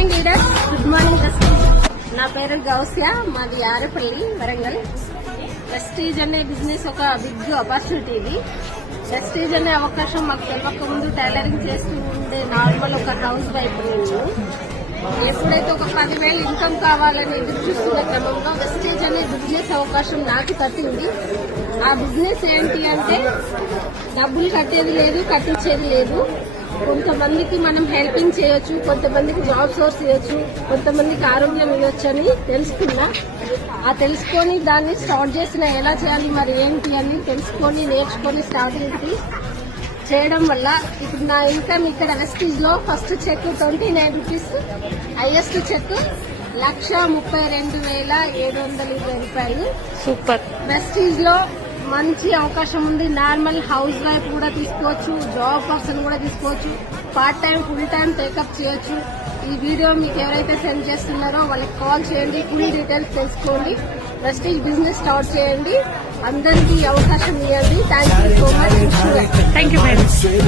Morning leaders, good morning Vestige. నా పేరు గౌసియా, మాది ఆరేపల్లి, వరంగల్. వెస్టీజ్ అనే బిజినెస్ ఒక బిగ్ ఆపర్చునిటీ. ఇది వెస్టీజ్ అనే అవకాశం మాకు తెలియక ముందు టైలరింగ్ చేస్తూ ఉండే నార్మల్ ఒక హౌస్ వైఫ్. నేను ఎప్పుడైతే ఒక 10,000 ఇన్కమ్ కావాలని ఎదురు చూస్తున్న క్రమంలో వెస్టీజ్ అనే బిజినెస్ అవకాశం నాకు తట్టింది. ఆ బిజినెస్ ఏంటి అంటే డబ్బులు కట్టేది లేదు, కట్టించేది లేదు. కొంతమందికి మనం హెల్పింగ్ చేయొచ్చు, కొంతమందికి జాబ్ సోర్స్ ఇవ్వచ్చు, కొంతమందికి ఆరోగ్యం ఇవ్వచ్చు అని తెలుసుకున్నా. ఆ తెలుసుకొని దాన్ని స్టార్ట్ చేసిన ఎలా చేయాలి మరి ఏంటి అని తెలుసుకొని నేర్చుకొని స్టార్టింగ్కి చేయడం వల్ల ఇప్పుడు నా ఇన్కమ్ ఇక్కడ వెస్టీజ్ లో first check 29 rupees, highest check 1,32,720 రూపాయలు. సూపర్. వెస్టీజ్ లో మంచి అవకాశం ఉంది. నార్మల్ హౌస్ వైఫ్ కూడా తీసుకోవచ్చు, జాబ్ పర్సన్ కూడా తీసుకోవచ్చు, part time full time take up చేయొచ్చు. ఈ వీడియో మీకు ఎవరైతే సెండ్ చేస్తున్నారో వాళ్ళకి కాల్ చేయండి, ఫుల్ డీటెయిల్స్ తెలుసుకోండి, వెస్టీజ్ బిజినెస్ స్టార్ట్ చేయండి, అందరికీ అవకాశం ఇవ్వండి. Thank you so much. Thank you.